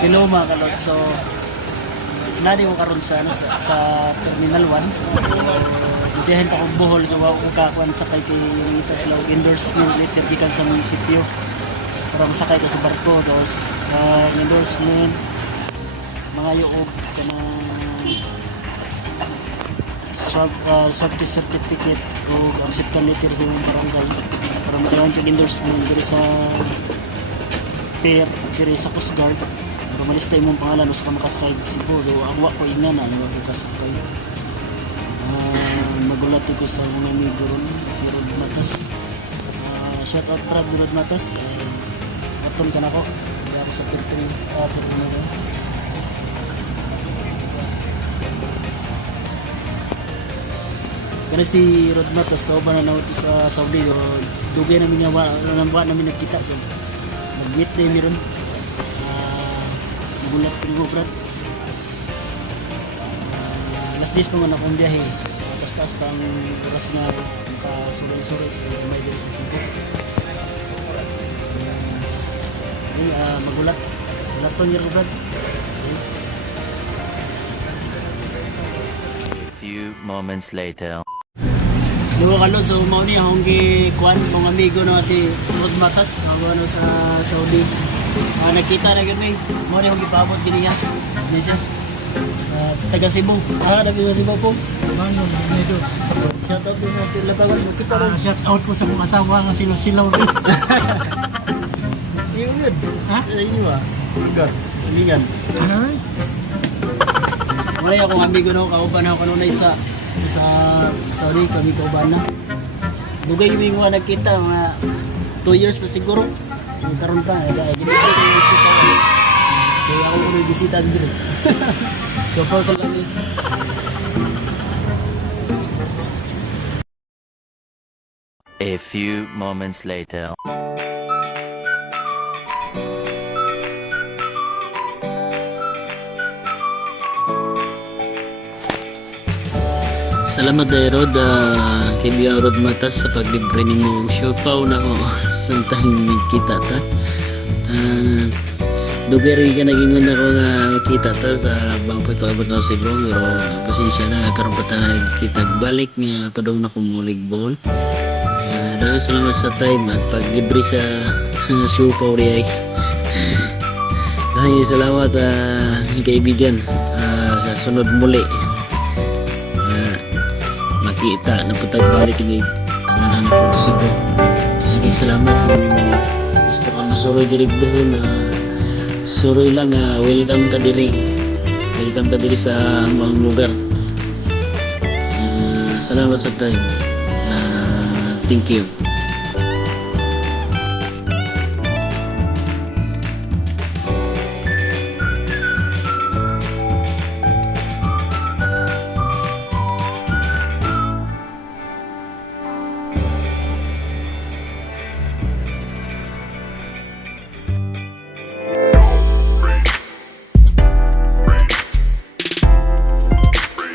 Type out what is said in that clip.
Piloma kalot. So nadi ko karon sa ano, sa Terminal 1. Biyahin ta ko Bohol, so ako kakuan sakay kay ito sila og endorsement letter gikan sa munisipyo para masakay ka sa barko. Tapos endorsement mga yuog kanang safety certificate o acceptance letter sa barangay para magkaroon ng endorsement diri sa pier, diri sa Coast Guard para malista imong pangalan sa makasakay siguro. Ang wa ko ina na ang makasakay. Magulat ko sa mga amigo ron, si Rod Matas. Shout out Brad Rod Matas. Atom ka na ko. Kaya ako sa Pier 3. Kasi si Rod Matas, kauban na nauti sa Saudi. Dugay namin namin nagkita. So, nag-meet na yun ron. Magulat ko Brad. Last days pa man akong biyahe. Taas pa ang oras na makasuloy-suloy may diri sa Cebu. Magulat. Laton niya Brad. Few moments later. Luwa kalot, so mao ni akong gikuan mong amigo no si Rod Matas, ano sa Saudi. Nakita na gani, mao ni akong gipabot gini niya. Ni siya. Taga Cebu. Nabi sa Cebu po. Mano, Medos. Shout out din natin labangan mo. Kita rin. Shout out po sa mga asawa nga silaw-silaw rin. Yung yun. Ha? Inyo Good. Silingan. Ano rin? Wala akong amigo no, kauban ako kanunay sa Saudi, kami kauban na. Dugay yung mga nagkita, mga 2 years na siguro. Karoon ka, ginigay ko yung bisita. Kaya ako ko may bisita din. So, pause lang eh. A few moments later. Salamat dahil Rod, kay Bia Rod Matas sa paglibre ninyo siopaw na ko samtang nagkita ta. Dugay rin ka nagingon ako nga makita ta sa bangpoy pagabot na Cebu, pero pasensya na karon pa ta nagkita balik nga padong na kumulig Bohol. Dahil salamat sa time at paglibre sa siopaw rin. Dahil salamat kaibigan sa sunod muli. Makita na patagbalik ni anak ko sa Cebu. Kaya salamat kung gusto ka masuroy diri Bohol na suroy lang welcome ka diri sa among lugar. Salamat sa time. Thank you.